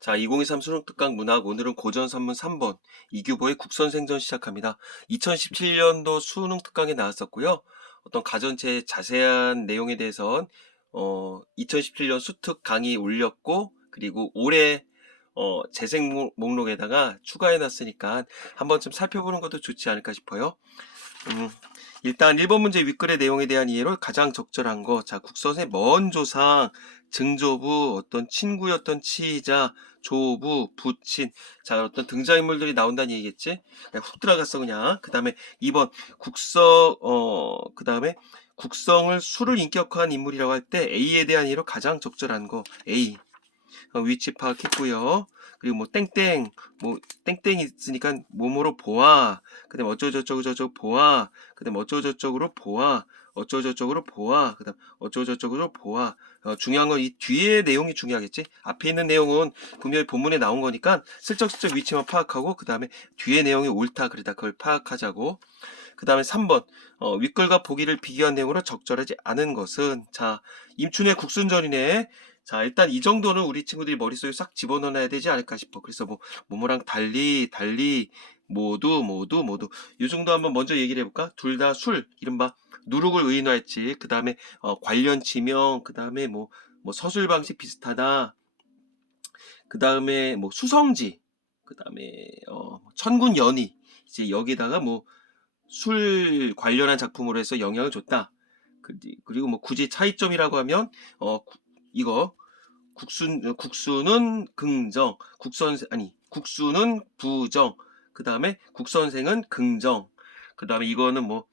자, 2023 수능 특강 문학 오늘은 고전 산문 3번 이규보의 국선생전 시작합니다. 2017년도 수능 특강에 나왔었고요. 어떤 가전체의 자세한 내용에 대해선 2017년 수특 강의 올렸고 그리고 올해 재생 목록에다가 추가해 놨으니까 한 번쯤 살펴보는 것도 좋지 않을까 싶어요. 일단 1번 문제 윗글의 내용에 대한 이해로 가장 적절한 거. 자, 국선의 먼 조상, 증조부, 어떤 친구였던 치이자, 조부, 부친. 자, 어떤 등장인물들이 나온다는 얘기겠지? 그냥 훅 들어갔어, 그냥. 그 다음에 2번, 그 다음에 국성을 수를 인격화한 인물이라고 할 때 A에 대한 이해로 가장 적절한 거. A. 위치 파악했고요. 그리고 뭐 땡땡 뭐 땡땡이 있으니까 뭐뭐로 보아. 그다음 어쩌고저쩌고 저쩌고 보아. 그다음 어쩌고저쩌고로 보아. 어쩌고저쩌고로 보아. 그다음 어쩌고저쩌고로 보아. 중요한 건 이 뒤에 내용이 중요하겠지. 앞에 있는 내용은 분명히 본문에 나온 거니까 슬쩍슬쩍 위치만 파악하고 그 다음에 뒤에 내용이 옳다 그러다 그걸 파악하자고. 그 다음에 3번 윗글과 보기를 비교한 내용으로 적절하지 않은 것은. 자, 임춘의 국순전이네. 자, 일단 이 정도는 우리 친구들이 머릿속에 싹 집어넣어야 되지 않을까 싶어. 그래서 뭐 뭐뭐랑 달리 모두 이 정도 한번 먼저 얘기를 해볼까? 둘 다 술, 이른바 누룩을 의인화했지. 그 다음에 관련 지명, 그 다음에 뭐 서술 방식 비슷하다. 그 다음에 뭐 수성지, 그 다음에 천군 연희. 이제 여기다가 뭐 술 관련한 작품으로 해서 영향을 줬다. 그리고 뭐 굳이 차이점이라고 하면 이거 국수는 긍정, 국수는 부정, 그 다음에 국선생은 긍정. 그 다음에 이거는 뭐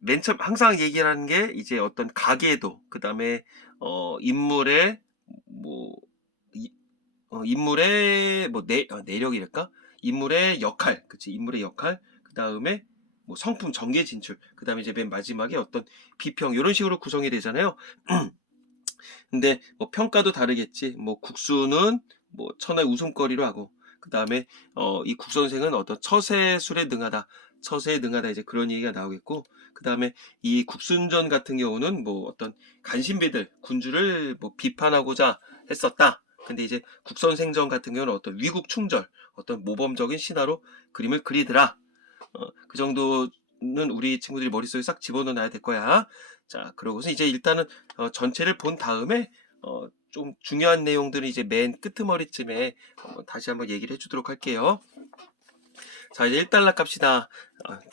맨 처음 항상 얘기하는 게 이제 어떤 가계도, 그 다음에 인물의 뭐 인물의 뭐 내력이랄까? 인물의 역할, 그치? 인물의 역할. 그 다음에 뭐 성품 전개 진출. 그 다음에 이제 맨 마지막에 어떤 비평 이런 식으로 구성이 되잖아요. 근데 뭐 평가도 다르겠지. 뭐 국수는 뭐 천하의 웃음거리로 하고, 그 다음에 이 국선생은 어떤 처세술에 능하다. 처세에 능하다 이제 그런 얘기가 나오겠고, 그 다음에 이 국순전 같은 경우는 뭐 어떤 간신배들 군주를 뭐 비판하고자 했었다. 근데 이제 국선생전 같은 경우는 어떤 위국 충절, 어떤 모범적인 신화로 그림을 그리더라. 그 정도는 우리 친구들이 머릿속에 싹 집어넣어놔야 될 거야. 자, 그러고서 이제 일단은 전체를 본 다음에 좀 중요한 내용들은 이제 맨 끄트머리쯤에 다시 한번 얘기를 해주도록 할게요. 자, 이제 1단락 갑시다.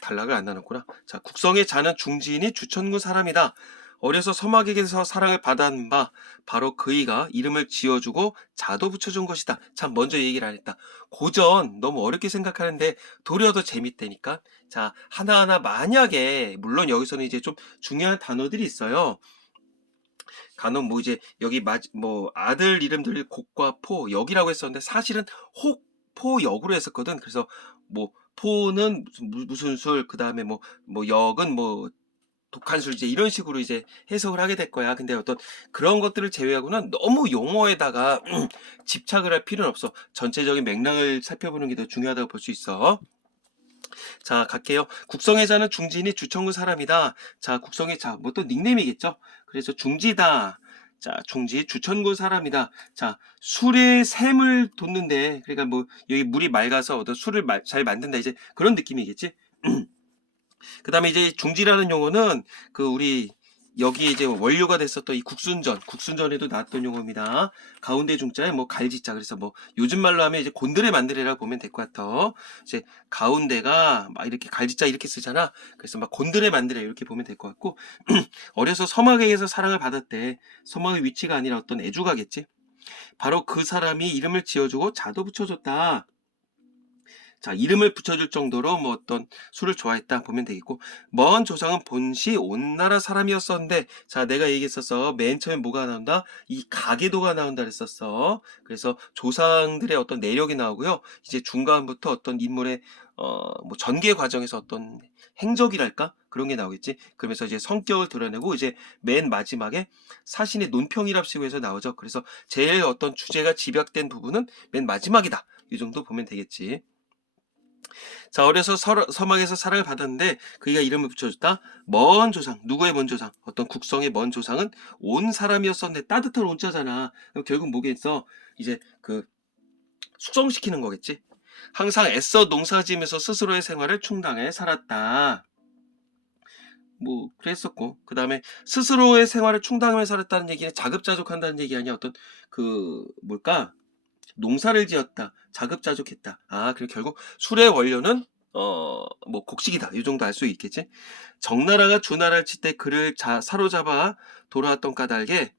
단락을 안 나눴구나. 자, 국성의 자는 중지인이 주천군 사람이다. 어려서 서막에게서 사랑을 받아는 바 바로 그이가 이름을 지어주고 자도 붙여준 것이다. 참 먼저 얘기를 안 했다. 고전 너무 어렵게 생각하는데 도리어 더 재밌다니까. 자, 하나하나 만약에 물론 여기서는 이제 좀 중요한 단어들이 있어요. 간혹 뭐 이제 여기 뭐 아들 이름들 곡과 포 역이라고 했었는데 사실은 혹 포역으로 했었거든. 그래서 뭐 포는 무슨 술, 그 다음에 뭐 역은 뭐 독한 술, 이제 이런 식으로 이제 해석을 하게 될 거야. 근데 어떤 그런 것들을 제외하고는 너무 용어에다가 집착을 할 필요는 없어. 전체적인 맥락을 살펴보는 게 더 중요하다고 볼 수 있어. 자, 갈게요. 국성의 자는 중지인이 주천군 사람이다. 자, 국성의 자, 뭐 또 닉네임이겠죠? 그래서 중지다. 자, 중지, 주천군 사람이다. 자, 술에 샘을 돋는데, 그러니까 뭐, 여기 물이 맑아서 어떤 술을 잘 만든다. 이제 그런 느낌이겠지? 그 다음에 이제 중지라는 용어는 그 우리 여기 이제 원료가 됐었던 이 국순전에도 나왔던 용어입니다. 가운데 중자에 뭐 갈지자. 그래서 뭐 요즘 말로 하면 이제 곤드레 만드레라고 보면 될 것 같아. 이제 가운데가 막 이렇게 갈지자 이렇게 쓰잖아. 그래서 막 곤드레 만드레 이렇게 보면 될 것 같고, 어려서 서막에게서 사랑을 받았대. 서막의 위치가 아니라 어떤 애주가겠지. 바로 그 사람이 이름을 지어주고 자도 붙여줬다. 자, 이름을 붙여줄 정도로 뭐 어떤 술을 좋아했다 보면 되겠고, 먼 조상은 본시 온 나라 사람이었었는데, 자, 내가 얘기했었어. 맨 처음에 뭐가 나온다? 이 가계도가 나온다 그랬었어. 그래서 조상들의 어떤 내력이 나오고요. 이제 중간부터 어떤 인물의 뭐 전개 과정에서 어떤 행적이랄까? 그런 게 나오겠지. 그러면서 이제 성격을 드러내고 이제 맨 마지막에 사신의 논평이랍시고 해서 나오죠. 그래서 제일 어떤 주제가 집약된 부분은 맨 마지막이다. 이 정도 보면 되겠지. 자, 어려서 서막에서 사랑을 받았는데 그이가 이름을 붙여줬다. 먼 조상. 누구의 먼 조상? 어떤 국성의 먼 조상은 온 사람이었었는데 따뜻한 온자잖아. 그럼 결국 뭐겠어? 이제 그 숙성시키는 거겠지. 항상 애써 농사지으면서 스스로의 생활을 충당해 살았다. 뭐 그랬었고, 그 다음에 스스로의 생활을 충당하며 살았다는 얘기는 자급자족한다는 얘기 아니야. 어떤 그 뭘까, 농사를 지었다, 자급자족했다. 아, 그리고 결국 술의 원료는 뭐 곡식이다, 이 정도 알 수 있겠지. 정나라가 주나라를 칠 때 그를 사로잡아 돌아왔던 까닭에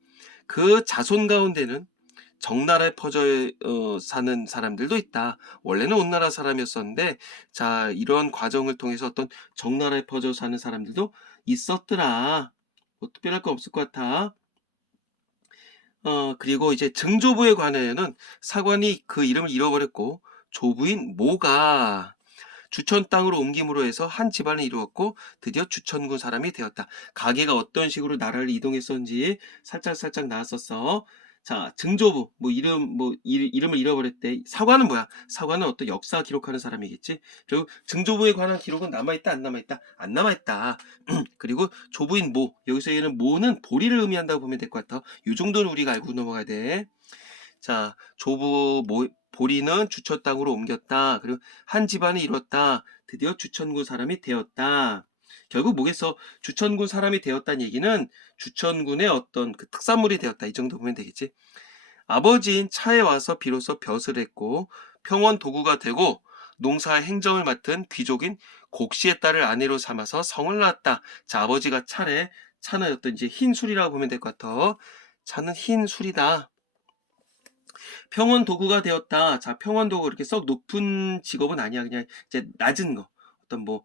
그 자손 가운데는 정나라에 퍼져 사는 사람들도 있다. 원래는 온나라 사람이었었는데, 자, 이런 과정을 통해서 어떤 정나라에 퍼져 사는 사람들도 있었더라. 뭐 특별할 거 없을 것 같아. 그리고 이제 증조부에 관하여는 사관이 그 이름을 잃어버렸고, 조부인 모가 주천 땅으로 옮김으로 해서 한 집안을 이루었고, 드디어 주천군 사람이 되었다. 가계가 어떤 식으로 나라를 이동했었는지 살짝 나왔었어. 자, 증조부, 이름을 잃어버렸대. 사관은 뭐야? 사관은 어떤 역사 기록하는 사람이겠지. 그리고 증조부에 관한 기록은 남아있다, 안 남아있다? 안 남아있다. 그리고 조부인 모, 여기서 얘는 모는 보리를 의미한다고 보면 될 것 같아. 이 정도는 우리가 알고 넘어가야 돼. 자, 보리는 주천 땅으로 옮겼다. 그리고 한 집안이 이뤘다. 드디어 주천군 사람이 되었다. 결국 뭐겠어? 주천군 사람이 되었다는 얘기는 주천군의 어떤 그 특산물이 되었다. 이 정도 보면 되겠지. 아버지인 차에 와서 비로소 벼슬 했고, 평원 도구가 되고, 농사 행정을 맡은 귀족인 곡씨의 딸을 아내로 삼아서 성을 낳았다. 자, 아버지가 차는 어떤 이제 흰 술이라고 보면 될 것 같아. 차는 흰 술이다. 평원 도구가 되었다. 자, 평원 도구 이렇게 썩 높은 직업은 아니야. 그냥 이제 낮은 거. 어떤 뭐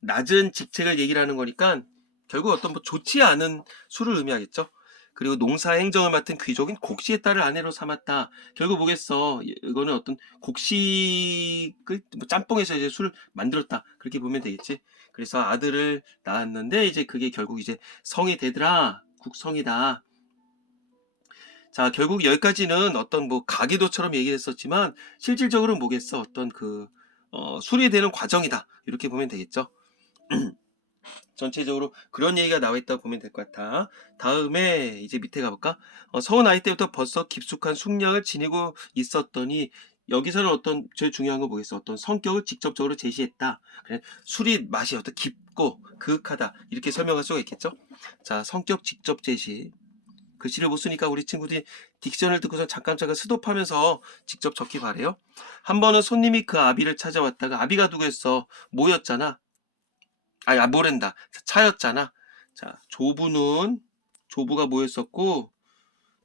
낮은 직책을 얘기를 하는 거니까 결국 어떤 뭐 좋지 않은 수를 의미하겠죠. 그리고 농사 행정을 맡은 귀족인 곡씨의 딸을 아내로 삼았다. 결국 뭐겠어? 이거는 어떤 곡식을 뭐 짬뽕해서 이제 술을 만들었다. 그렇게 보면 되겠지. 그래서 아들을 낳았는데 이제 그게 결국 이제 성이 되더라. 국성이다. 자, 결국 여기까지는 어떤 뭐 가계도처럼 얘기를 했었지만 실질적으로 뭐겠어? 어떤 술이 되는 과정이다. 이렇게 보면 되겠죠. 전체적으로 그런 얘기가 나와 있다고 보면 될 것 같아. 다음에 이제 밑에 가볼까? 서원 아이 때부터 벌써 깊숙한 숙량을 지니고 있었더니, 여기서는 어떤 제일 중요한 거 보겠어? 어떤 성격을 직접적으로 제시했다. 그래, 술이 맛이 어떤 깊고 그윽하다. 이렇게 설명할 수가 있겠죠? 자, 성격 직접 제시. 글씨를 못 쓰니까 우리 친구들이 딕션을 듣고서 잠깐 스톱하면서 직접 적기 바래요. 한 번은 손님이 그 아비를 찾아왔다가, 아비가 누구였어? 모였잖아. 모랜다. 차였잖아. 자, 조부가 뭐였었고,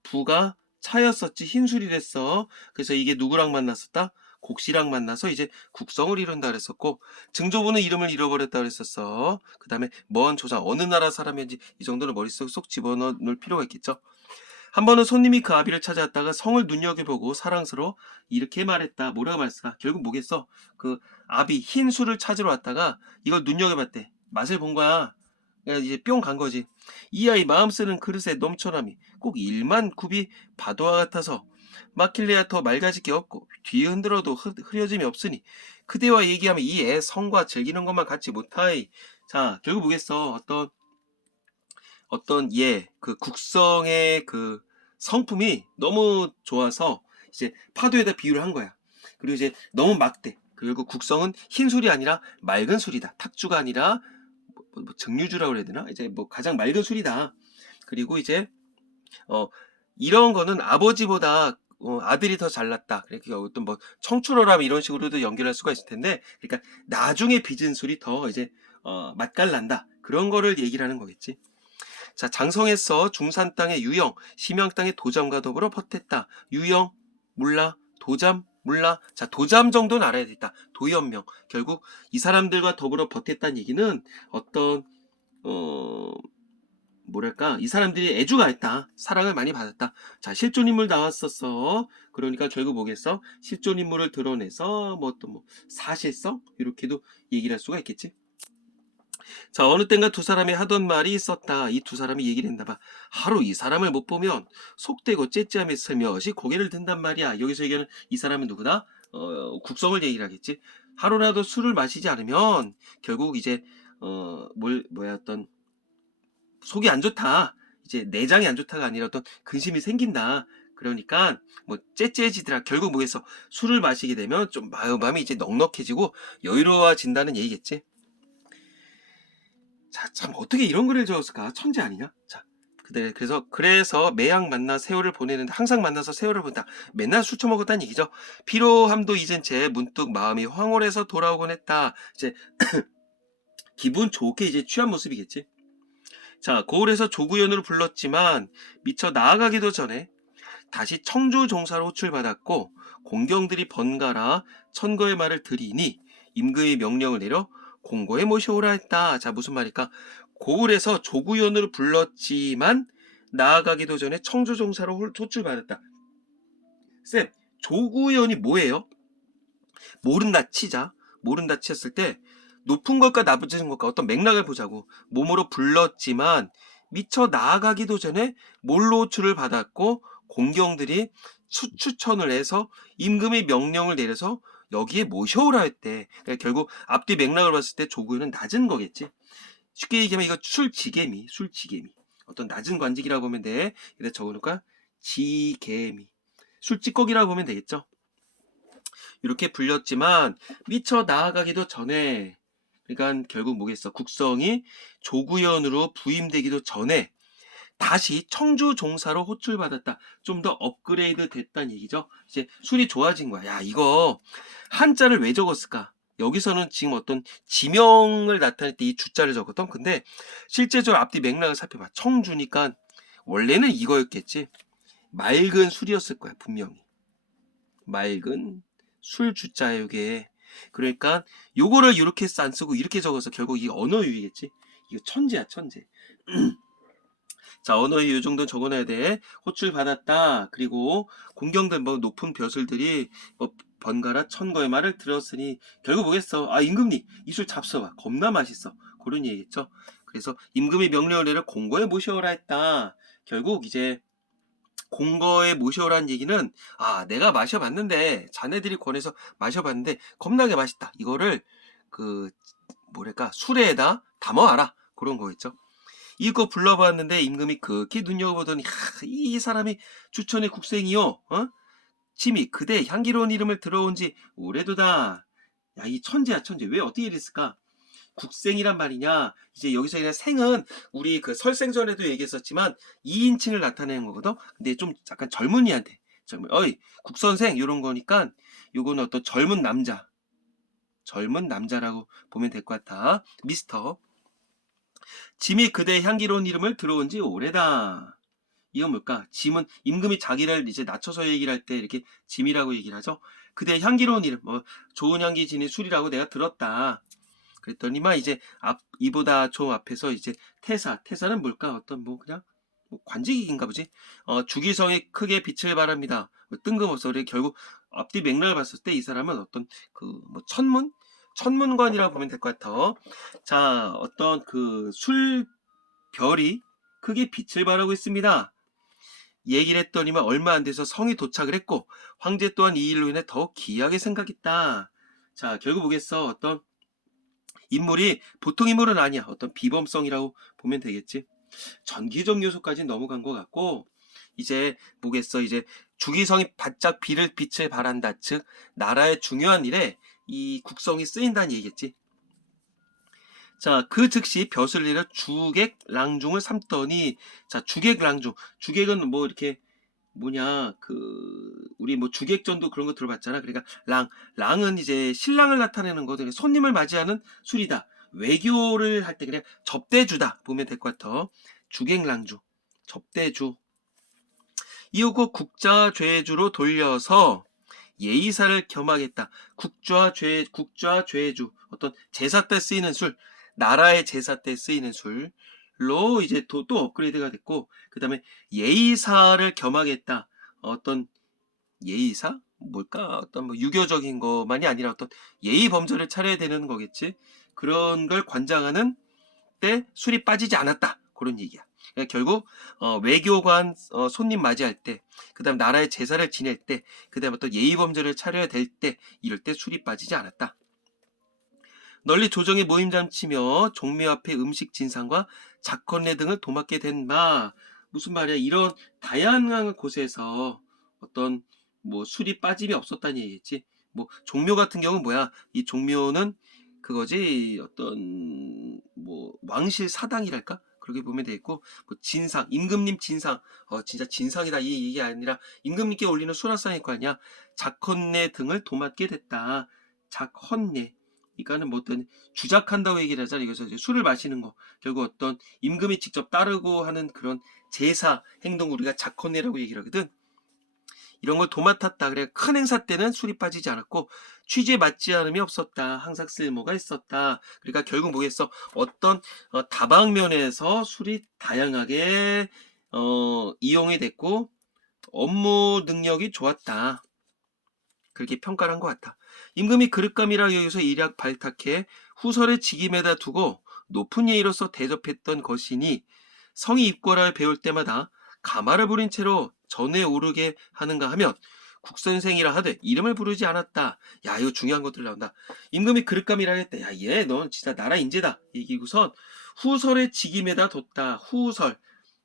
부가 차였었지. 흰술이랬어. 그래서 이게 누구랑 만났었다? 곡씨랑 만나서 이제 국성을 이룬다 그랬었고, 증조부는 이름을 잃어버렸다 그랬었어. 그 다음에 먼 조상, 어느 나라 사람인지 이 정도는 머릿속에 쏙 집어넣을 필요가 있겠죠. 한 번은 손님이 그 아비를 찾아왔다가 성을 눈여겨보고 사랑스러워 이렇게 말했다. 뭐라고 말했을까? 결국 뭐겠어? 그 아비 흰 술을 찾으러 왔다가 이걸 눈여겨봤대. 맛을 본 거야. 그러니까 이제 뿅 간 거지. 이 아이 마음 쓰는 그릇에 넘쳐남이 꼭 일만 굽이 바도와 같아서 막힐래야 더 맑아질 게 없고 뒤에 흔들어도 흐려짐이 없으니 그대와 얘기하면 이 애 성과 즐기는 것만 갖지 못하이. 자, 결국 뭐겠어? 어떤 그 국성의 그 성품이 너무 좋아서 이제 파도에다 비유를 한 거야. 그리고 이제 너무 막대. 그리고 국성은 흰 술이 아니라 맑은 술이다. 탁주가 아니라 증류주라고 해야 되나? 이제 뭐 가장 맑은 술이다. 그리고 이제 이런 거는 아버지보다 아들이 더 잘났다. 그러니까 어떤 뭐 청출어람 이런 식으로도 연결할 수가 있을 텐데, 그러니까 나중에 빚은 술이 더 이제 맛깔난다. 그런 거를 얘기를 하는 거겠지. 자, 장성에서 중산 땅의 유영, 심양 땅의 도잠과 더불어 버텼다. 유영 몰라, 도잠 몰라. 자, 도잠 정도는 알아야 되겠다. 도연명. 결국 이 사람들과 더불어 버텼다는 얘기는 어떤 뭐랄까, 이 사람들이 애주가 있다. 사랑을 많이 받았다. 자, 실존인물 나왔었어. 그러니까 결국 뭐겠어? 실존인물을 드러내서 사실성? 이렇게도 얘기를 할 수가 있겠지. 자, 어느 땐가 두 사람이 하던 말이 있었다. 이 두 사람이 얘기를 했나봐. 하루 이 사람을 못 보면 속되고 째째하며 슬며시 고개를 든단 말이야. 여기서 얘기하는 이 사람은 누구다? 국성을 얘기를 하겠지. 하루라도 술을 마시지 않으면 결국 이제 어떤 속이 안 좋다. 이제 내장이 안 좋다가 아니라 어떤 근심이 생긴다. 그러니까 뭐 째째지더라. 결국 뭐겠어? 술을 마시게 되면 좀 마음이 이제 넉넉해지고 여유로워진다는 얘기겠지. 자, 참 어떻게 이런 글을 적었을까? 천재 아니냐? 자, 그래서 매양 만나 세월을 보내는데 항상 만나서 세월을 본다. 맨날 술 처먹었다는 얘기죠. 피로함도 잊은 채 문득 마음이 황홀해서 돌아오곤 했다. 이제 기분 좋게 이제 취한 모습이겠지. 자, 고을에서 조구연으로 불렀지만 미처 나아가기도 전에 다시 청주 종사로 호출받았고 공경들이 번갈아 천거의 말을 들이니 임금의 명령을 내려 공고에 모셔오라 했다. 자, 무슨 말일까? 고을에서 조구연으로 불렀지만 나아가기도 전에 청주 종사로 호출받았다. 쌤, 조구연이 뭐예요? 모른다 치자. 모른다 치였을 때 높은 것과 낮은 것과 어떤 맥락을 보자고. 몸으로 불렀지만 미처 나아가기도 전에 몰로 호출을 받았고 공경들이 추천을 해서 임금의 명령을 내려서 여기에 모셔오라 했대. 그러니까 결국 앞뒤 맥락을 봤을 때 조구연은 낮은 거겠지. 쉽게 얘기하면 이거 술지개미. 어떤 낮은 관직이라고 보면 돼. 근데 적으니까 지개미. 술찌꺼기라고 보면 되겠죠. 이렇게 불렸지만 미처 나아가기도 전에, 그러니까 결국 뭐겠어? 국성이 조구연으로 부임되기도 전에 다시 청주 종사로 호출받았다. 좀 더 업그레이드 됐다는 얘기죠. 이제 술이 좋아진 거야. 야, 이거 한자를 왜 적었을까? 여기서는 지금 어떤 지명을 나타낼 때 이 주자를 적었던. 근데 실제적으로 앞뒤 맥락을 살펴봐. 청주니까 원래는 이거였겠지. 맑은 술이었을 거야, 분명히. 맑은 술 주자에 이게. 그러니까 요거를 이렇게 안 쓰고 이렇게 적어서 결국 이게 언어유희겠지. 이거 천재야, 천재. 자, 언어유희 요 정도 적어놔야 돼. 호출 받았다. 그리고 공경들 뭐 높은 벼슬들이 뭐 번갈아 천거의 말을 들었으니 결국 뭐겠어? 아, 임금님 이 술 잡숴봐. 겁나 맛있어. 그런 얘기겠죠. 그래서 임금이 명령을 내려 공거에 모셔오라 했다. 결국 이제 공거에 모셔오라는 얘기는, 아, 내가 마셔봤는데 자네들이 권해서 마셔봤는데 겁나게 맛있다. 이거를 그 뭐랄까 수레에다 담아와라. 그런 거겠죠. 이거 불러봤는데 임금이 극히 눈여겨보더니, 이 사람이 주천의 국생이요. 침이 그대 향기로운 이름을 들어온 지 오래도다. 야, 이 천재야, 천재. 왜 어떻게 이랬을까? 국생이란 말이냐? 이제 여기서 그냥 생은 우리 그 설생전에도 얘기했었지만 2인칭을 나타내는 거거든. 근데 좀 약간 젊은이한테 어이 국선생 이런 거니까 요거는 어떤 젊은 남자라고 보면 될 것 같아. 미스터. 짐이 그대의 향기로운 이름을 들어온 지 오래다. 이건 뭘까? 짐은 임금이 자기를 이제 낮춰서 얘기를 할 때 이렇게 짐이라고 얘기를 하죠. 그대의 향기로운 이름, 뭐 좋은 향기 지닌 술이라고 내가 들었다. 그랬더니만 이제 이보다 좀 앞에서 이제 태사는 뭘까? 어떤 뭐 그냥 뭐 관직인가 보지. 주기성에 크게 빛을 발합니다. 뜬금없어. 그래 결국 앞뒤 맥락을 봤을 때 이 사람은 어떤 그 뭐 천문관이라고 보면 될 것 같아. 자, 어떤 그 술별이 크게 빛을 발하고 있습니다. 얘기를 했더니만 얼마 안 돼서 성이 도착을 했고 황제 또한 이 일로 인해 더욱 기이하게 생각했다. 자, 결국 보겠어. 어떤 인물이 보통 인물은 아니야. 어떤 비범성이라고 보면 되겠지. 전기적 요소까지 넘어간 것 같고, 이제 뭐겠어? 이제 주기성이 바짝 빛을 발한다. 즉 나라의 중요한 일에 이 국성이 쓰인다는 얘기겠지. 자, 그 즉시 벼슬 내려 주객랑중을 삼더니, 자, 주객은 뭐 이렇게 뭐냐, 우리 뭐 주객전도 그런 거 들어봤잖아. 그러니까 랑은 이제 신랑을 나타내는 거든. 손님을 맞이하는 술이다. 외교를 할 때 그냥 접대주다 보면 될 것 같아. 주객랑주, 접대주. 이후고 국자죄주로 돌려서 예의사를 겸하겠다. 국좌죄주, 어떤 제사 때 쓰이는 술, 나라의 제사 때 쓰이는 술로 이제 또 업그레이드가 됐고, 그 다음에 예의사를 겸하겠다. 어떤 예의사? 뭘까? 어떤 뭐 유교적인 것만이 아니라 어떤 예의 범절을 차려야 되는 거겠지. 그런 걸 관장하는 때 술이 빠지지 않았다. 그런 얘기야. 그러니까 결국 외교관 손님 맞이할 때, 그다음 나라의 제사를 지낼 때, 그다음 어떤 예의 범절을 차려야 될 때, 이럴 때 술이 빠지지 않았다. 널리 조정의 모임잔치며 종묘 앞에 음식 진상과 작건례 등을 도맡게 된 바. 무슨 말이야? 이런 다양한 곳에서 어떤 뭐 술이 빠짐이 없었다는 얘기겠지. 뭐 종묘 같은 경우는 뭐야? 이 종묘는 그거지 어떤 뭐 왕실 사당이랄까? 그렇게 보면 되겠고 뭐 진상, 임금님 진상, 진짜 진상이다 이 얘기 아니라 임금님께 올리는 수라상일 거 아니야. 작헌내 등을 도맡게 됐다. 작헌내. 이거는 뭐 어떤 주작한다고 얘기를 하잖아. 이것은 이제 술을 마시는 거. 결국 어떤 임금이 직접 따르고 하는 그런 제사 행동 우리가 작헌내라고 얘기를 하거든. 이런 걸 도맡았다. 그래 큰 행사 때는 술이 빠지지 않았고 취지에 맞지 않음이 없었다. 항상 쓸모가 있었다. 그러니까 결국 뭐겠어? 어떤 다방면에서 술이 다양하게 이용이 됐고 업무 능력이 좋았다. 그렇게 평가를 한 것 같아. 임금이 그릇감이라 여기서 일약 발탁해 후설의 직임에다 두고 높은 예의로서 대접했던 것이니 성이 입고를 배울 때마다 가마를 부린 채로 전에 오르게 하는가 하면 국선생이라 하되 이름을 부르지 않았다. 야 이거 중요한 것들 나온다. 임금이 그릇감이라 했대. 야 얘 넌 진짜 나라 인재다. 얘기고선 후설의 직임에다 뒀다. 후설.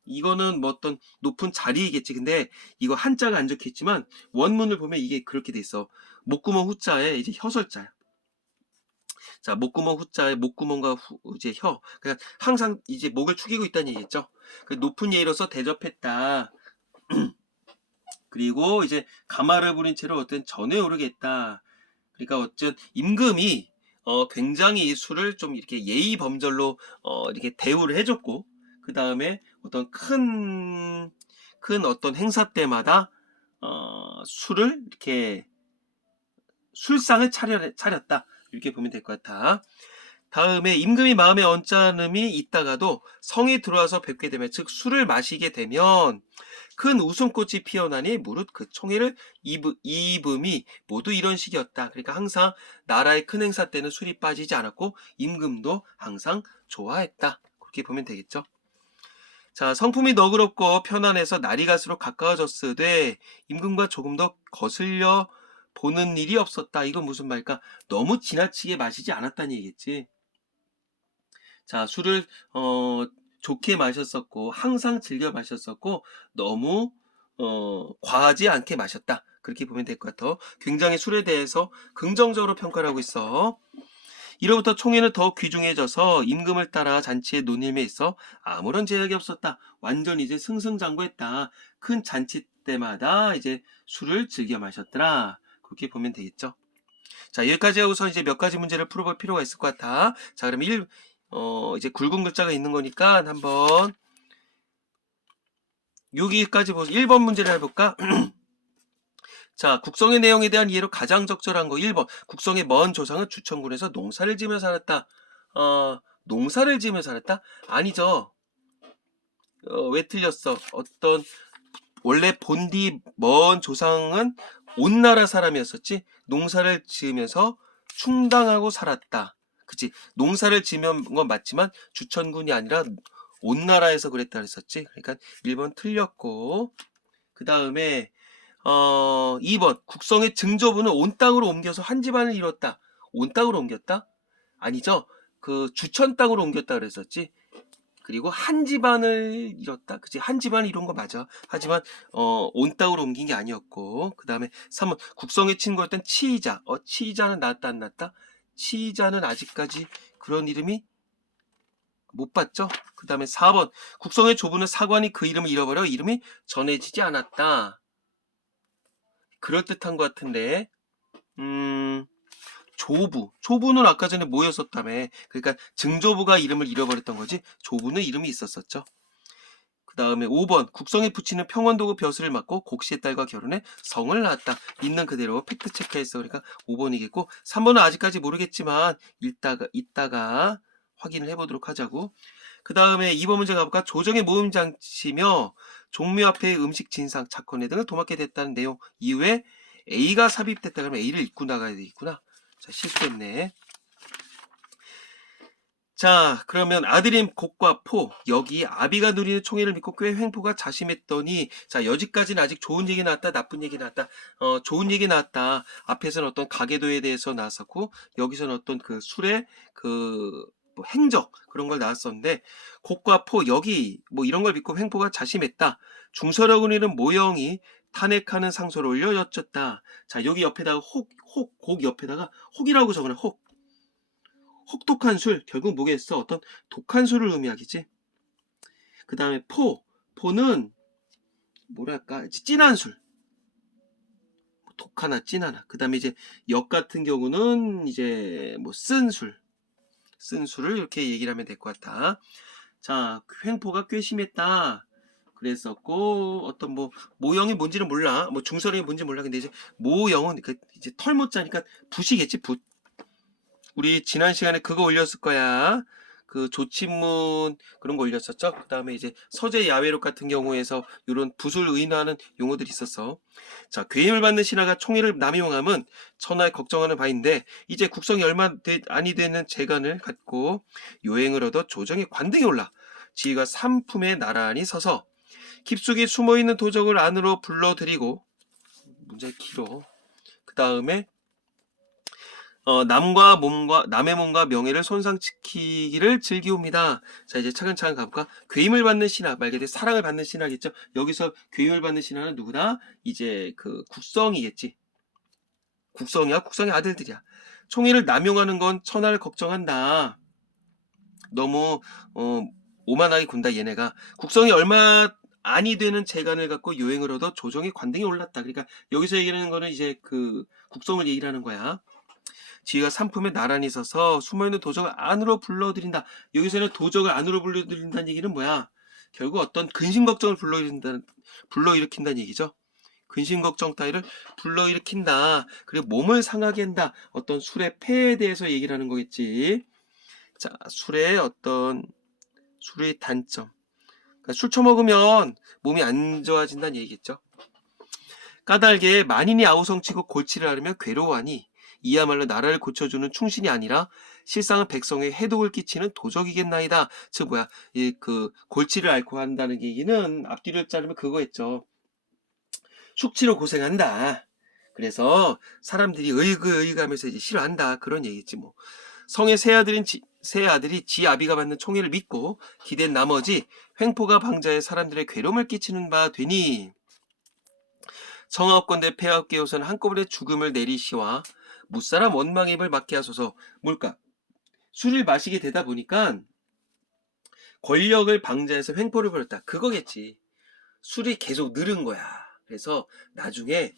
이거는 뭐 어떤 높은 자리이겠지. 근데 이거 한자가 안 적혀있지만 원문을 보면 이게 그렇게 돼 있어. 목구멍 후자에 이제 혀설자야. 자, 목구멍 후자에 목구멍과 이제 혀. 그러니까 항상 이제 목을 축이고 있다는 얘기겠죠. 그 높은 예의로서 대접했다. 그리고 이제 가마를 부린 채로 어떤 전에 오르겠다. 그러니까 어쨌든 임금이 굉장히 술을 좀 이렇게 예의 범절로 이렇게 대우를 해줬고 그 다음에 어떤 큰 어떤 행사 때마다 술을 이렇게 술상을 차렸다 이렇게 보면 될 것 같아. 다음에 임금이 마음에 언짢음이 있다가도 성에 들어와서 뵙게 되면 즉 술을 마시게 되면 큰 웃음꽃이 피어나니 무릇 그 총애를 입음이 모두 이런 식이었다. 그러니까 항상 나라의 큰 행사 때는 술이 빠지지 않았고 임금도 항상 좋아했다. 그렇게 보면 되겠죠. 자, 성품이 너그럽고 편안해서 날이 갈수록 가까워졌으되 임금과 조금 더 거슬려 보는 일이 없었다. 이건 무슨 말일까? 너무 지나치게 마시지 않았다는 얘기겠지. 자, 술을 좋게 마셨었고 항상 즐겨 마셨었고 너무 과하지 않게 마셨다. 그렇게 보면 될 것 같아. 굉장히 술에 대해서 긍정적으로 평가를 하고 있어. 이로부터 총회는 더욱 귀중해져서 임금을 따라 잔치의 논임에 있어 아무런 제약이 없었다. 완전 이제 승승장구했다. 큰 잔치 때마다 이제 술을 즐겨 마셨더라. 그렇게 보면 되겠죠. 자, 여기까지 하고서 이제 몇 가지 문제를 풀어볼 필요가 있을 것 같아. 자, 그럼 이제 굵은 글자가 있는 거니까 한번 여기까지 보서 1번 문제를 해볼까? 자, 국성의 내용에 대한 이해로 가장 적절한 거 1번. 국성의 먼 조상은 주천군에서 농사를 지며 살았다. 농사를 지며 살았다? 아니죠. 왜 틀렸어? 원래 본디 먼 조상은 온나라 사람이었었지? 농사를 지으면서 충당하고 살았다. 그치? 농사를 지면 건 맞지만 주천군이 아니라 온나라에서 그랬다 그랬었지? 그러니까 1번 틀렸고 그 다음에 2번 국성의 증조부는 온 땅으로 옮겨서 한 집안을 이뤘다. 온 땅으로 옮겼다? 아니죠. 그 주천 땅으로 옮겼다 그랬었지. 그리고 한 집안을 이뤘다. 그치? 한 집안을 이룬 거 맞아. 하지만 온 땅으로 옮긴 게 아니었고 그 다음에 3번 국성의 친구였던 치이자. 치이자는 낳았다 안 낳았다? 치이자는 아직까지 그런 이름이 못 봤죠. 그 다음에 4번 국성의 조부는 사관이 그 이름을 잃어버려 이름이 전해지지 않았다. 그럴듯한 것 같은데 조부는 아까 전에 뭐였었다며. 그러니까 증조부가 이름을 잃어버렸던 거지 조부는 이름이 있었었죠. 그 다음에 5번 국성에 붙이는 평원도구 벼슬을 맡고 곡씨의 딸과 결혼해 성을 낳았다. 있는 그대로 팩트 체크했어. 그러니까 5번이겠고 3번은 아직까지 모르겠지만 이따가 확인을 해보도록 하자고. 그 다음에 2번 문제 가볼까? 조정의 모임장치며 종묘 앞에 음식 진상 착혼회 등을 도맡게 됐다는 내용 이후에 A가 삽입됐다 그러면 A를 읽고 나가야 되겠구나. 자, 실수했네. 자, 그러면 아들인 곡과 포, 여기 아비가 누리는 총애를 믿고 꽤 횡포가 자심했더니, 자, 여기까지는 아직 좋은 얘기 나왔다, 나쁜 얘기 나왔다. 좋은 얘기 나왔다. 앞에서는 어떤 가계도에 대해서 나왔었고, 여기서는 어떤 그 술의 뭐 행적, 그런 걸 나왔었는데, 곡과 포, 여기, 뭐 이런 걸 믿고 횡포가 자심했다. 중서력을 이룬 모형이 탄핵하는 상소를 올려 여쭙다. 자, 여기 옆에다가 곡 옆에다가 혹이라고 적어놔. 혹독한 술. 결국 뭐겠어? 어떤 독한 술을 의미하겠지. 그 다음에 포는 뭐랄까, 진한 술. 독하나 진하나. 그 다음에 이제 역 같은 경우는 이제 뭐 쓴 술을 이렇게 얘기를 하면 될 것 같다. 자, 횡포가 꽤 심했다. 그랬었고, 어떤 뭐 모형이 뭔지는 몰라. 뭐 중설이 뭔지 몰라. 근데 이제 모형은 이제 털모자니까 붓이겠지, 붓. 우리 지난 시간에 그거 올렸을 거야. 그 조친문 그런 거 올렸었죠. 그 다음에 이제 서재 야외록 같은 경우에서 이런 붓을 의인화하는 용어들이 있었어. 자, 괴임을 받는 신하가 총애를 남용함은 천하에 걱정하는 바인데 이제 국성이 얼마 아니 되는 재간을 갖고 요행을 얻어 조정의 관등에 올라 지휘가 삼품에 나란히 서서 깊숙이 숨어있는 도적을 안으로 불러들이고 문제 길어. 그 다음에 남의 몸과 명예를 손상시키기를 즐기옵니다. 자, 이제 차근차근 가볼까? 괴임을 받는 신하, 말 그대로 사랑을 받는 신하겠죠? 여기서 괴임을 받는 신하는 누구다? 이제 그 국성이겠지. 국성이야? 국성의 아들들이야. 총애를 남용하는 건 천하를 걱정한다. 너무 오만하게 군다 얘네가. 국성이 얼마 아니 되는 재간을 갖고 요행을 얻어 조정의 관등에 올랐다. 그러니까 여기서 얘기하는 거는 이제 그 국성을 얘기를 하는 거야. 지휘가 삼품에 나란히 서서 숨어있는 도적을 안으로 불러들인다. 여기서는 도적을 안으로 불러들인다는 얘기는 뭐야? 결국 어떤 근심 걱정을 불러일으킨다는 얘기죠. 근심 걱정 따위를 불러일으킨다. 그리고 몸을 상하게 한다. 어떤 술의 폐에 대해서 얘기를 하는 거겠지. 자, 술의 단점. 그러니까 술 처먹으면 몸이 안 좋아진다는 얘기겠죠. 까닭에 만인이 아우성치고 골치를 앓으며 괴로워하니 이야말로 나라를 고쳐주는 충신이 아니라 실상은 백성에 해독을 끼치는 도적이겠나이다. 즉 뭐야, 그 골치를 앓고 한다는 얘기는 앞뒤를 자르면 그거였죠. 숙취로 고생한다. 그래서 사람들이 의가하면서 이제 싫어한다. 그런 얘기겠지 뭐. 성의 세 아들이 지 아비가 받는 총애를 믿고 기댄 나머지 횡포가 방자해 사람들의 괴로움을 끼치는 바 되니 성하옵건대 폐하옵게우선 한꺼번에 죽음을 내리시와 무사람 원망임을 맡게 하소서. 뭘까? 술을 마시게 되다 보니까 권력을 방자해서 횡포를 부렸다. 그거겠지. 술이 계속 늘은 거야. 그래서 나중에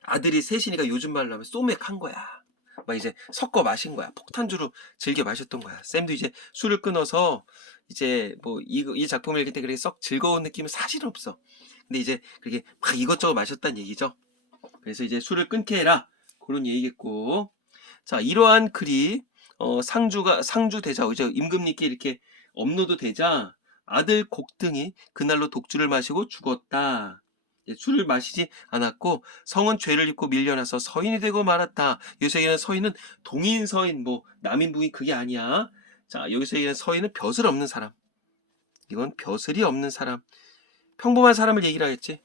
아들이 셋이니까 요즘 말로 하면 소맥한 거야. 막 이제 섞어 마신 거야. 폭탄주로 즐겨 마셨던 거야. 쌤도 이제 술을 끊어서 이제 뭐 이 작품을 읽을 때 그렇게 썩 즐거운 느낌은 사실 없어. 근데 이제 그렇게 막 이것저것 마셨다는 얘기죠. 그래서 이제 술을 끊게 해라. 그런 얘기겠고. 자, 이러한 글이 상주되자 이제 임금님께 이렇게 업로드 되자 아들 곡등이 그날로 독주를 마시고 죽었다. 술을 마시지 않았고 성은 죄를 짓고 밀려나서 서인이 되고 말았다. 여기서 얘기하는 서인은 동인 서인 뭐 남인부인 그게 아니야. 자, 여기서 얘기하는 서인은 벼슬 없는 사람. 이건 벼슬이 없는 사람. 평범한 사람을 얘기를 하겠지.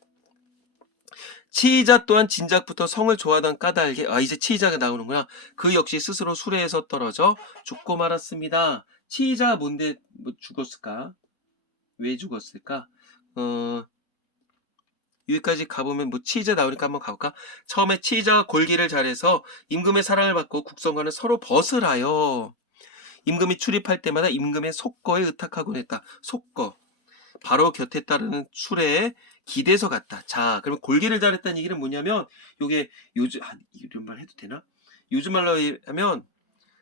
치이자 또한 진작부터 성을 좋아하던 까닭에 이제 치이자가 나오는구나. 그 역시 스스로 수레에서 떨어져 죽고 말았습니다. 치이자가 뭔데 뭐 죽었을까? 왜 죽었을까? 여기까지 가보면 뭐 치이자 나오니까 한번 가볼까? 처음에 치이자가 골기를 잘해서 임금의 사랑을 받고 국성과는 서로 벗을하여 임금이 출입할 때마다 임금의 속거에 의탁하곤 했다. 속거. 바로 곁에 따르는 수레에 기대서 갔다. 자, 그러면 골기를 잘했다는 얘기는 뭐냐면 요게 요즘 이런 말 해도 되나? 요즘 말로 하면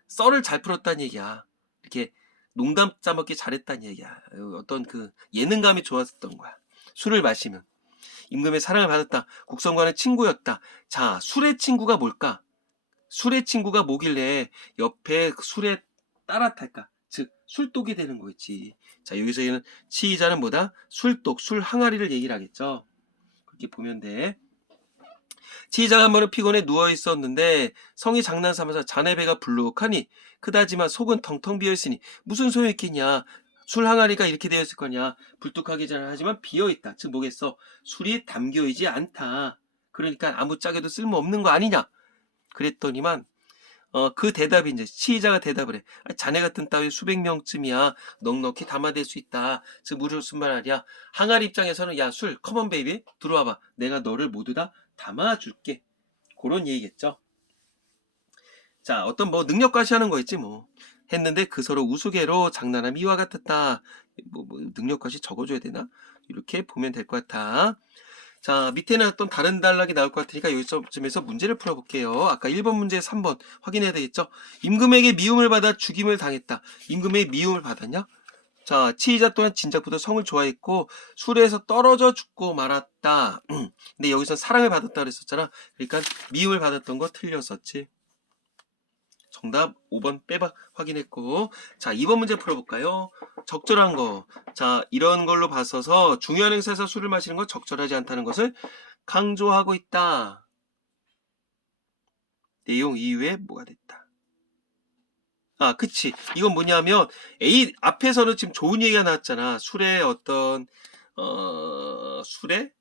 썰을 잘 풀었다는 얘기야. 이렇게 농담 짜먹기 잘했다는 얘기야. 어떤 그 예능감이 좋았던 거야. 술을 마시면 임금의 사랑을 받았다. 국성과는 친구였다. 자, 술의 친구가 뭘까? 술의 친구가 뭐길래 옆에 술에 따라 탈까? 즉 술독이 되는 거겠지. 자, 여기서는 치이자는 뭐다? 술독, 술 항아리를 얘기를 하겠죠. 그렇게 보면 돼. 치이자가 한 번은 피곤해 누워 있었는데 성이 장난삼아서 자네 배가 불룩하니 그다지만 속은 텅텅 비어있으니 무슨 소용이 있겠냐. 술 항아리가 이렇게 되어 있을 거냐. 불뚝하기 전 하지만 비어있다. 즉 뭐겠어? 술이 담겨있지 않다. 그러니까 아무짝에도 쓸모없는 거 아니냐. 그랬더니만 그 대답이 이제 시자가 대답을 해. 자네 같은 따위 수백 명쯤이야 넉넉히 담아댈 수 있다. 즉 무슨 말 아니야. 항아리 입장에서는 야 술 컴온 베이비 들어와봐. 내가 너를 모두 다 담아줄게. 그런 얘기겠죠. 자 어떤 뭐 능력 과시하는 거 있지 뭐. 했는데 그 서로 우스개로 장난함 이와 같았다. 뭐 능력 과시 적어줘야 되나? 이렇게 보면 될 것 같아. 자 밑에는 어떤 다른 단락이 나올 것 같으니까 여기쯤에서 문제를 풀어볼게요. 아까 1번 문제 3번 확인해야 되겠죠. 임금에게 미움을 받아 죽임을 당했다. 임금에게 미움을 받았냐? 자 치이자 또한 진작부터 성을 좋아했고 술에서 떨어져 죽고 말았다. 근데 여기서 사랑을 받았다 그랬었잖아. 그러니까 미움을 받았던 거 틀렸었지. 정답 5번 빼봐 확인했고. 자 2번 문제 풀어볼까요? 적절한 거. 자 이런 걸로 봤어서 중요한 행사에서 술을 마시는 건 적절하지 않다는 것을 강조하고 있다. 내용 이후에 뭐가 됐다. 아 그치. 이건 뭐냐면 A 앞에서는 지금 좋은 얘기가 나왔잖아. 술의 어떤 술의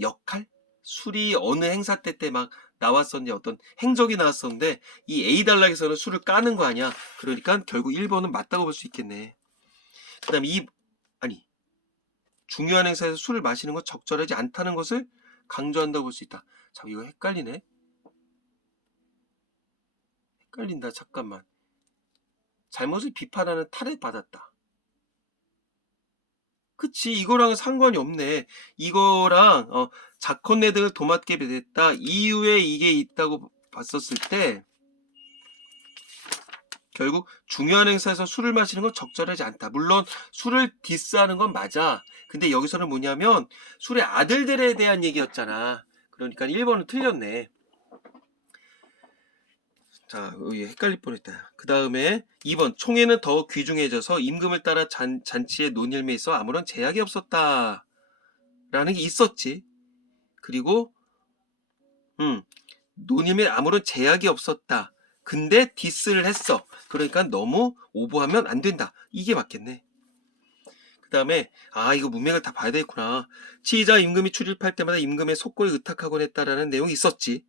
역할? 술이 어느 행사 때 막 나왔었는지 어떤 행적이 나왔었는데 이 A 단락에서는 술을 까는 거 아니야. 그러니까 결국 1번은 맞다고 볼 수 있겠네. 그 다음에 아니 중요한 행사에서 술을 마시는 건 적절하지 않다는 것을 강조한다고 볼 수 있다. 참 이거 헷갈리네. 헷갈린다. 잠깐만. 잘못을 비판하는 탈을 받았다. 그치 이거랑은 상관이 없네. 이거랑 자컨대 등을 도맡게 됐다 이후에 이게 있다고 봤었을 때 결국 중요한 행사에서 술을 마시는 건 적절하지 않다. 물론 술을 디스하는 건 맞아. 근데 여기서는 뭐냐면 술의 아들들에 대한 얘기였잖아. 그러니까 1번은 틀렸네. 자, 여기 헷갈릴 뻔했다. 그 다음에 2번 총회는 더욱 귀중해져서 임금을 따라 잔치의 논일매에 있어 아무런 제약이 없었다 라는 게 있었지. 그리고 논임에 아무런 제약이 없었다. 근데 디스를 했어. 그러니까 너무 오버하면 안 된다. 이게 맞겠네. 그 다음에 이거 문맥을 다 봐야 되겠구나. 치이자 임금이 출입할 때마다 임금의 속고에 의탁하곤 했다라는 내용이 있었지.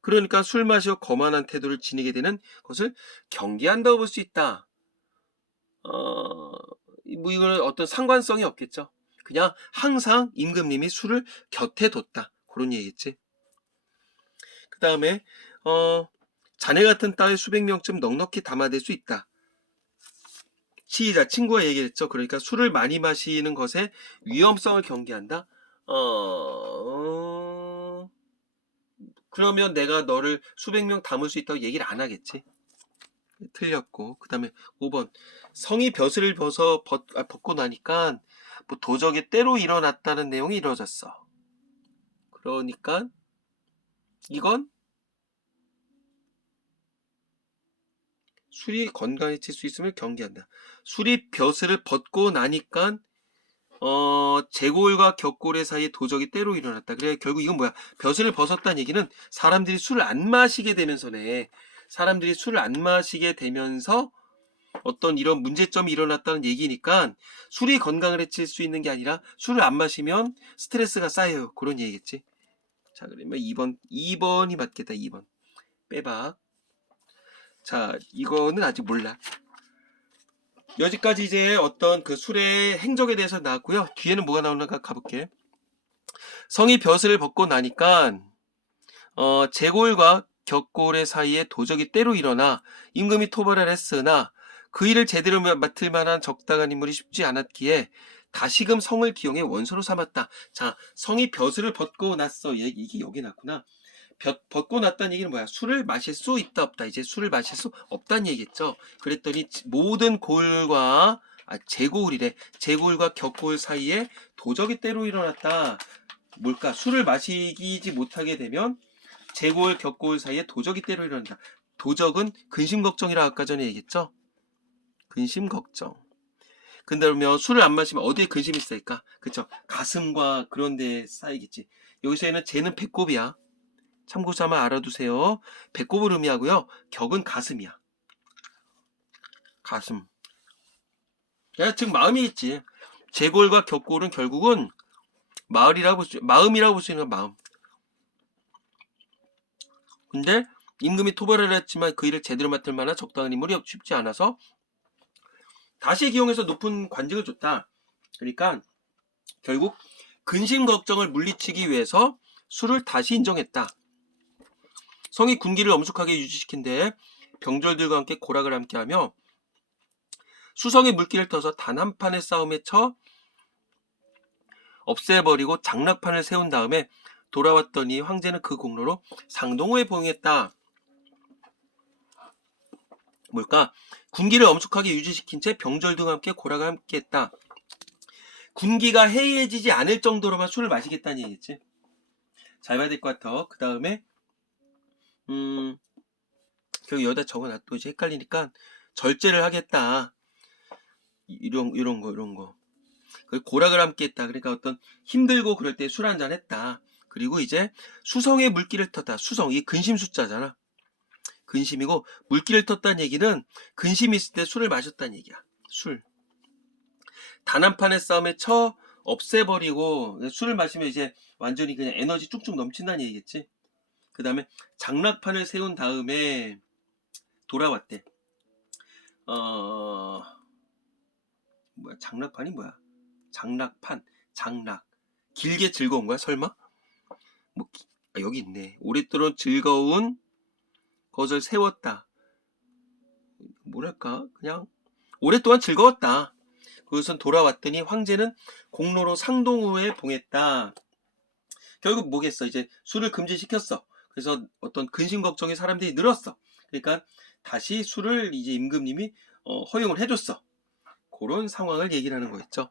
그러니까 술 마시고 거만한 태도를 지니게 되는 것을 경계한다고 볼 수 있다. 뭐 이거는 어떤 상관성이 없겠죠. 그냥 항상 임금님이 술을 곁에 뒀다. 그런 얘기겠지. 그 다음에 자네 같은 딸 수백 명쯤 넉넉히 담아댈 수 있다. 시이자 친구가 얘기했죠. 그러니까 술을 많이 마시는 것의 위험성을 경계한다. 그러면 내가 너를 수백 명 담을 수 있다고 얘기를 안 하겠지. 틀렸고. 그 다음에 5번 성이 벼슬을 벗고 나니까 뭐 도적이 때로 일어났다는 내용이 이루어졌어. 그러니까 이건 술이 건강해질 수 있음을 경계한다. 술이 벼슬을 벗고 나니까 제골과 격골의 사이에 도적이 때로 일어났다. 그래 결국 이건 뭐야? 벼슬을 벗었다는 얘기는 사람들이 술을 안 마시게 되면서네. 사람들이 술을 안 마시게 되면서 어떤 이런 문제점이 일어났다는 얘기니까 술이 건강을 해칠 수 있는 게 아니라 술을 안 마시면 스트레스가 쌓여요. 그런 얘기겠지. 자 그러면 2번이 맞겠다. 2번 빼박. 자 이거는 아직 몰라. 여기까지 이제 어떤 그 술의 행적에 대해서 나왔고요. 뒤에는 뭐가 나오는가 가볼게. 성이 벼슬을 벗고 나니까 제골과 격골의 사이에 도적이 때로 일어나 임금이 토벌을 했으나 그 일을 제대로 맡을 만한 적당한 인물이 쉽지 않았기에 다시금 성을 기용해 원소로 삼았다. 자, 성이 벼슬을 벗고 났어. 이게 여기 났구나. 벗고 났다는 얘기는 뭐야? 술을 마실 수 있다 없다. 이제 술을 마실 수 없다는 얘기겠죠. 그랬더니 모든 골과 제골이래. 제골과 격골 사이에 도적이 때로 일어났다. 뭘까? 술을 마시지 못하게 되면 제골, 격골 사이에 도적이 때로 일어난다. 도적은 근심 걱정이라 아까 전에 얘기했죠. 근심 걱정. 근데 그러면 술을 안 마시면 어디에 근심이 쌓일까? 그쵸? 가슴과 그런 데에 쌓이겠지. 여기서는 쟤는 배꼽이야. 참고삼아 알아두세요. 배꼽을 의미하고요. 격은 가슴이야. 가슴. 야, 즉 마음이 있지. 제골과 격골은 결국은 마음이라고 볼 수 있는 건 마음. 근데 임금이 토벌을 했지만 그 일을 제대로 맡을 만한 적당한 인물이 쉽지 않아서 다시 기용해서 높은 관직을 줬다. 그러니까 결국 근심 걱정을 물리치기 위해서 수를 다시 인정했다. 성이 군기를 엄숙하게 유지시킨 데에 병졸들과 함께 고락을 함께하며 수성의 물기를 터서 단 한 판의 싸움에 쳐 없애버리고 장락판을 세운 다음에 돌아왔더니 황제는 그 공로로 상동호에 봉했다. 뭘까? 군기를 엄숙하게 유지시킨 채 병졸들과 함께 고락을 함께했다. 군기가 해이해지지 않을 정도로만 술을 마시겠다는 얘기겠지. 잘 봐야 될 것 같아. 그 다음에 결국 여기다 적어놔도 이제 헷갈리니까 절제를 하겠다. 이런 거. 고락을 함께 했다. 그러니까 어떤 힘들고 그럴 때 술 한잔 했다. 그리고 이제 수성의 물기를 텄다. 수성, 이 근심 숫자잖아. 근심이고 물기를 텄다는 얘기는 근심이 있을 때 술을 마셨다는 얘기야. 술. 단 한 판의 싸움에 쳐 없애버리고 술을 마시면 이제 완전히 그냥 에너지 쭉쭉 넘친다는 얘기겠지. 그 다음에 장락판을 세운 다음에 돌아왔대. 뭐야, 장락판이 뭐야? 장락. 길게 즐거운 거야, 설마? 여기 있네. 오랫도록 즐거운 것을 세웠다. 뭐랄까, 그냥 오랫동안 즐거웠다. 그것은 돌아왔더니 황제는 공로로 상동호에 봉했다. 결국 뭐겠어? 이제 술을 금지시켰어. 그래서 어떤 근심 걱정의 사람들이 늘었어. 그러니까 다시 술을 이제 임금님이 허용을 해줬어. 그런 상황을 얘기를 하는 거였죠.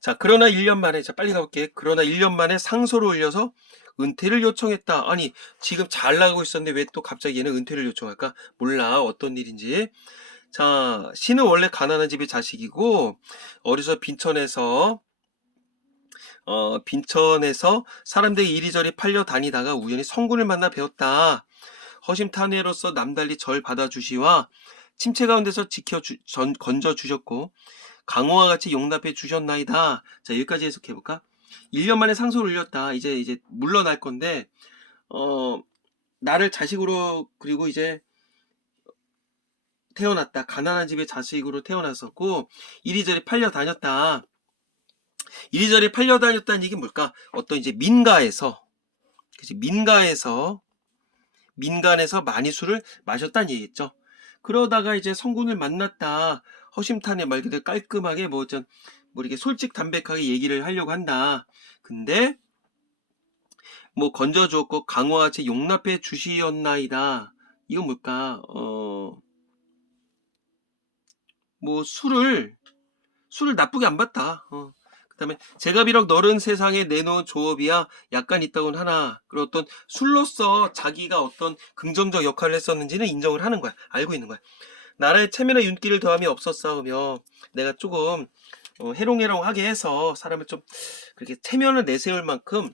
자, 그러나 1년 만에, 자, 빨리 가볼게. 그러나 1년 만에 상소를 올려서 은퇴를 요청했다. 아니, 지금 잘 나가고 있었는데 왜 또 갑자기 얘는 은퇴를 요청할까? 몰라. 어떤 일인지. 자, 신은 원래 가난한 집의 자식이고, 어려서 빈천에서 사람들이 이리저리 팔려 다니다가 우연히 성군을 만나 배웠다. 허심탄회로서 남달리 절 받아주시와 침체 가운데서 건져주셨고, 강호와 같이 용납해 주셨나이다. 자, 여기까지 해석해볼까? 1년 만에 상소를 올렸다. 이제 물러날 건데, 나를 자식으로, 그리고 이제 태어났다. 가난한 집의 자식으로 태어났었고, 이리저리 팔려 다녔다. 이리저리 팔려 다녔다는 얘기 뭘까? 어떤 이제 민간에서 많이 술을 마셨다는 얘기겠죠. 그러다가 이제 성군을 만났다. 허심탄회 말 그대로 깔끔하게 뭐 이렇게 솔직담백하게 얘기를 하려고 한다. 근데 뭐 건져주었고 강화와 같이 용납해 주시었나이다. 이건 뭘까? 뭐 술을 나쁘게 안 봤다. 그다음에 제가 비록 너른 세상에 내놓은 조업이야 약간 있다곤 하나, 그리고 어떤 술로서 자기가 어떤 긍정적 역할을 했었는지는 인정을 하는 거야. 알고 있는 거야. 나라의 체면과 윤기를 더함이 없었사오며 내가 조금 해롱해롱하게 해서 사람을 좀 그렇게 체면을 내세울 만큼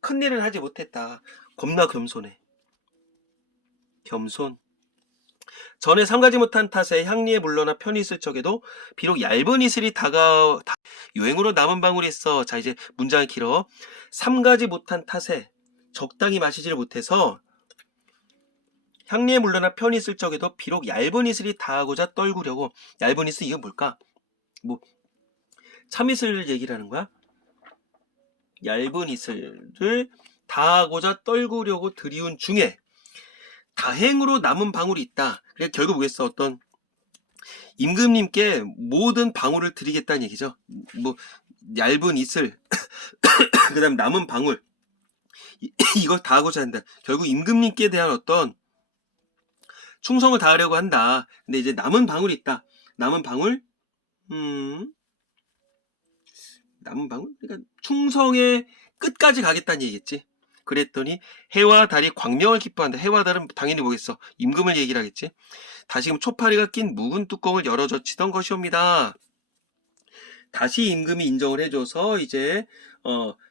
큰 일을 하지 못했다. 겁나 겸손해. 겸손. 전에 삼가지 못한 탓에 향리에 물러나 편히 있을 적에도 비록 얇은 이슬이 유행으로 남은 방울이 있어. 자, 이제 문장을 길어. 삼가지 못한 탓에 적당히 마시지를 못해서 향리에 물러나 편히 있을 적에도 비록 얇은 이슬이 닿고자 떨구려고. 얇은 이슬, 이건 뭘까? 뭐 참이슬을 얘기를 하는 거야? 얇은 이슬을 닿고자 떨구려고 들이운 중에 다행으로 남은 방울이 있다. 그러니까 결국 뭐겠어? 어떤 임금님께 모든 방울을 드리겠다는 얘기죠. 뭐 얇은 이슬, 그다음 남은 방울, 이걸 다 하고자 한다. 결국 임금님께 대한 어떤 충성을 다하려고 한다. 근데 이제 남은 방울이 있다. 남은 방울, 그러니까 충성의 끝까지 가겠다는 얘기겠지. 그랬더니 해와 달이 광명을 기뻐한다. 해와 달은 당연히 뭐겠어? 임금을 얘기를 하겠지. 다시금 초파리가 낀 묵은 뚜껑을 열어젖히던 것이옵니다. 다시 임금이 인정을 해줘서 이제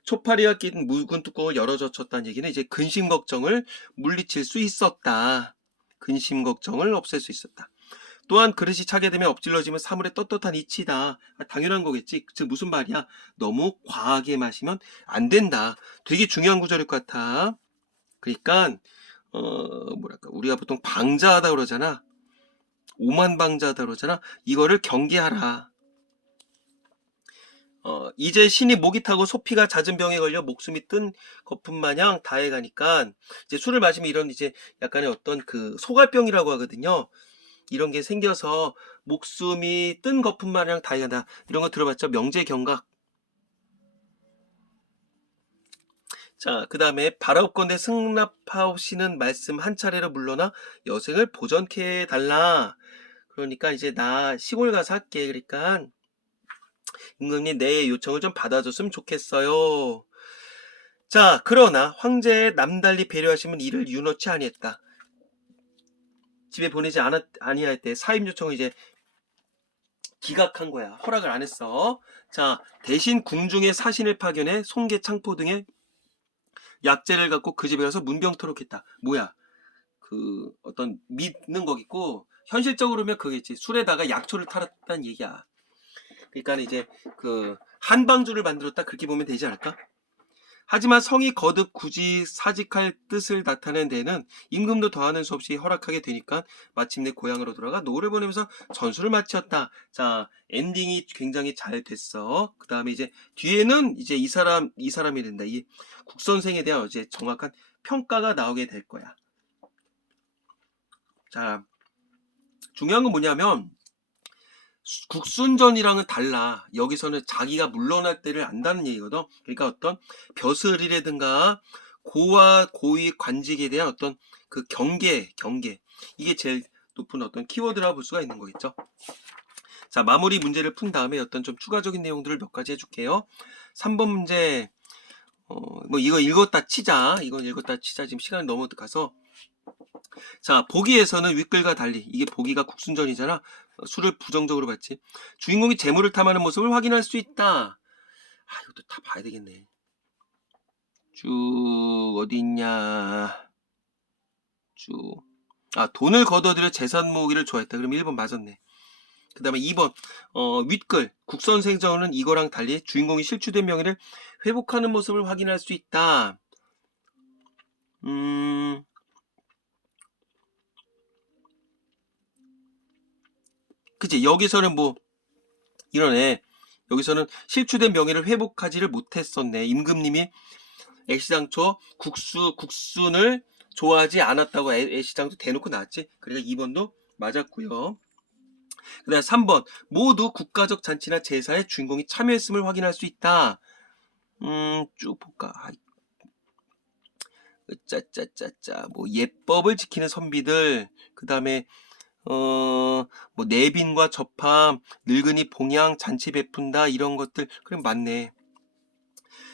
초파리가 낀 묵은 뚜껑을 열어젖혔다는 얘기는 이제 근심 걱정을 물리칠 수 있었다. 근심 걱정을 없앨 수 있었다. 또한 그릇이 차게 되면 엎질러지면 사물의 떳떳한 이치다. 당연한 거겠지. 즉 무슨 말이야? 너무 과하게 마시면 안 된다. 되게 중요한 구절일 것 같아. 그러니까 뭐랄까, 우리가 보통 방자하다 그러잖아. 오만방자하다 그러잖아. 이거를 경계하라. 이제 신이 목이 타고 소피가 잦은 병에 걸려 목숨이 뜬 거품 마냥 다해가니까, 이제 술을 마시면 이런 이제 약간의 어떤 그 소갈병이라고 하거든요. 이런 게 생겨서 목숨이 뜬 거품 마냥 다해간다. 이런 거 들어봤죠? 명제경각. 자, 그 다음에 바라옵건대 승납하옵시는 말씀 한 차례로 물러나 여생을 보전케 해달라. 그러니까 이제 나 시골 가서 할게. 그러니까 임금님 내 요청을 좀 받아줬으면 좋겠어요. 자, 그러나 황제의 남달리 배려하시면 이를 유노치 아니했다. 집에 보내지 아니할 때 사임 요청을 이제 기각한 거야. 허락을 안 했어. 자, 대신 궁중에 사신을 파견해 송계 창포 등의 약재를 갖고 그 집에 가서 문병토록 했다. 뭐야? 그 어떤 믿는 거겠고, 현실적으로면 그게지. 술에다가 약초를 타랐다는 얘기야. 그러니까 이제 그 한방주를 만들었다, 그렇게 보면 되지 않을까? 하지만 성이 거듭 굳이 사직할 뜻을 나타낸 데에는 임금도 더하는 수 없이 허락하게 되니까 마침내 고향으로 돌아가 노를 보내면서 전술을 마쳤다. 자, 엔딩이 굉장히 잘 됐어. 그 다음에 이제 뒤에는 이제 이 사람이 된다. 이 국선생에 대한 이제 정확한 평가가 나오게 될 거야. 자, 중요한 건 뭐냐면 국순전이랑은 달라. 여기서는 자기가 물러날 때를 안다는 얘기거든. 그러니까 어떤 벼슬이라든가 고와 고위 관직에 대한 어떤 그 경계. 이게 제일 높은 어떤 키워드라고 볼 수가 있는 거겠죠. 자, 마무리 문제를 푼 다음에 어떤 좀 추가적인 내용들을 몇 가지 해줄게요. 3번 문제, 뭐 이거 읽었다 치자. 이건 읽었다 치자. 지금 시간이 너무 가서. 자, 보기에서는 윗글과 달리, 이게 보기가 국순전이잖아. 술을 부정적으로 봤지. 주인공이 재물을 탐하는 모습을 확인할 수 있다. 이것도 다 봐야 되겠네. 쭉 어디 있냐. 쭉. 돈을 걷어들여 재산 모으기를 좋아했다. 그럼 1번 맞았네. 그 다음에 2번 윗글 국선생전은 이거랑 달리 주인공이 실추된 명예를 회복하는 모습을 확인할 수 있다. 그치, 여기서는 뭐 이러네. 여기서는 실추된 명예를 회복하지를 못했었네. 임금님이 애시당초 국순을 좋아하지 않았다고 애시당초 대놓고 나왔지. 그러니까 2번도 맞았고요. 그 다음 3번 모두 국가적 잔치나 제사에 주인공이 참여했음을 확인할 수 있다. 쭉 볼까. 짜짜짜짜 뭐 예법을 지키는 선비들, 그 다음에 뭐 내빈과 접함, 늙은이 봉양, 잔치 베푼다, 이런 것들. 그럼 맞네.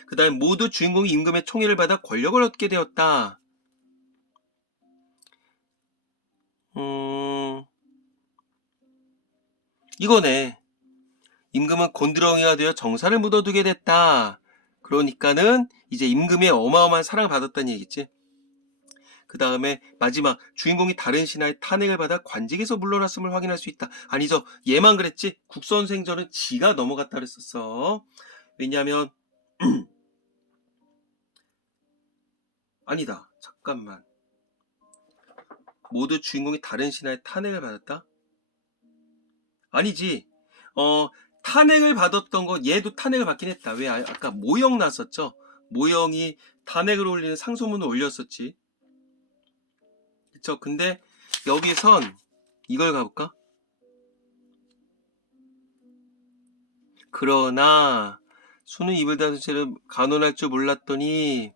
그 다음에 모두 주인공이 임금의 총애를 받아 권력을 얻게 되었다. 이거네. 임금은 곤드렁이가 되어 정사를 묻어두게 됐다. 그러니까는 이제 임금의 어마어마한 사랑을 받았다는 얘기겠지. 그 다음에 마지막 주인공이 다른 신하의 탄핵을 받아 관직에서 물러났음을 확인할 수 있다. 아니죠, 얘만 그랬지. 국선생전은 지가 넘어갔다 그랬었어. 왜냐면 아니다, 잠깐만. 모두 주인공이 다른 신하의 탄핵을 받았다? 아니지. 탄핵을 받았던 거, 얘도 탄핵을 받긴 했다. 왜? 아까 모영 났었죠. 모영이 탄핵을 올리는 상소문을 올렸었지. 그쵸? 근데 여기선 이걸 가볼까? 그러나 수는 입을 닫은 채로 간언할 줄 몰랐더니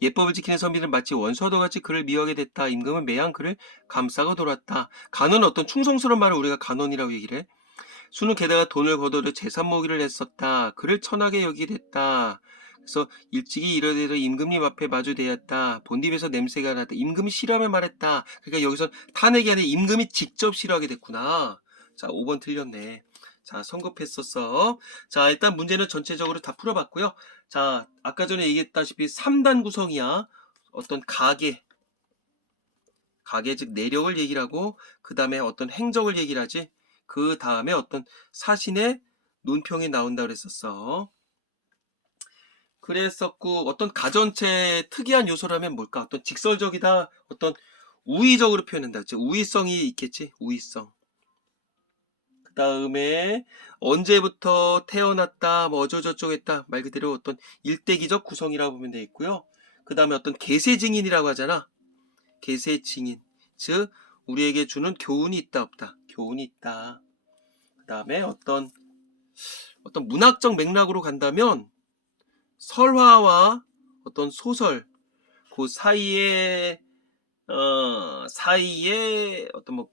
예법을 지키는 선비는 마치 원수와도 같이 그를 미워하게 됐다. 임금은 매양 그를 감싸고 돌았다. 간언은 어떤 충성스러운 말을 우리가 간언이라고 얘기를 해. 수는 게다가 돈을 거둬들여 재산 모으기를 했었다. 그를 천하게 여기게 됐다. 그래서 일찍이 이르되어 임금님 앞에 마주대었다. 본집에서 냄새가 났다. 임금이 싫어하며 말했다. 그러니까 여기서 탄핵이 아니라 임금이 직접 싫어하게 됐구나. 자, 5번 틀렸네. 자, 성급했었어. 자, 일단 문제는 전체적으로 다 풀어봤고요. 자, 아까 전에 얘기했다시피 3단 구성이야. 어떤 가계 즉 내력을 얘기를 하고, 그 다음에 어떤 행적을 얘기를 하지. 그 다음에 어떤 사신의 논평이 나온다 그랬었어. 그랬었고, 어떤 가전체의 특이한 요소라면 뭘까? 어떤 직설적이다, 어떤 우의적으로 표현한다. 그치? 우의성이 있겠지? 우의성. 그 다음에 언제부터 태어났다, 뭐 어쩌고저쩌고 했다. 말 그대로 어떤 일대기적 구성이라고 보면 되겠고요. 그 다음에 어떤 계세증인이라고 하잖아. 계세증인. 즉, 우리에게 주는 교훈이 있다, 없다. 교훈이 있다. 그 다음에 어떤 문학적 맥락으로 간다면 설화와 어떤 소설, 그 사이에 어떤 뭐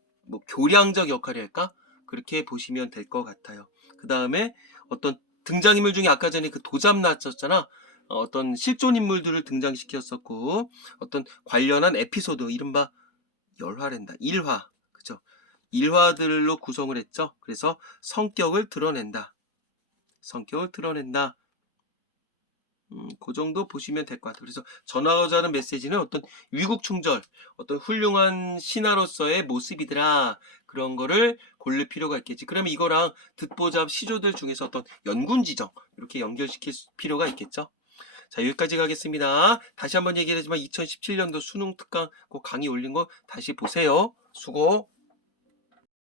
교량적 역할이랄까? 그렇게 보시면 될 것 같아요. 그 다음에 어떤 등장인물 중에 아까 전에 그 도잡 나왔었잖아. 어떤 실존 인물들을 등장시켰었고, 어떤 관련한 에피소드, 이른바 열화랜다. 일화. 그죠? 일화들로 구성을 했죠. 그래서 성격을 드러낸다. 성격을 드러낸다. 그 정도 보시면 될 것 같아요. 그래서 전하고자 하는 메시지는 어떤 위국충절, 어떤 훌륭한 신하로서의 모습이더라. 그런 거를 고를 필요가 있겠지. 그러면 이거랑 듣보잡 시조들 중에서 어떤 연군지정, 이렇게 연결시킬 필요가 있겠죠. 자, 여기까지 가겠습니다. 다시 한번 얘기하지만 2017년도 수능 특강 그 강의 올린 거 다시 보세요. 수고.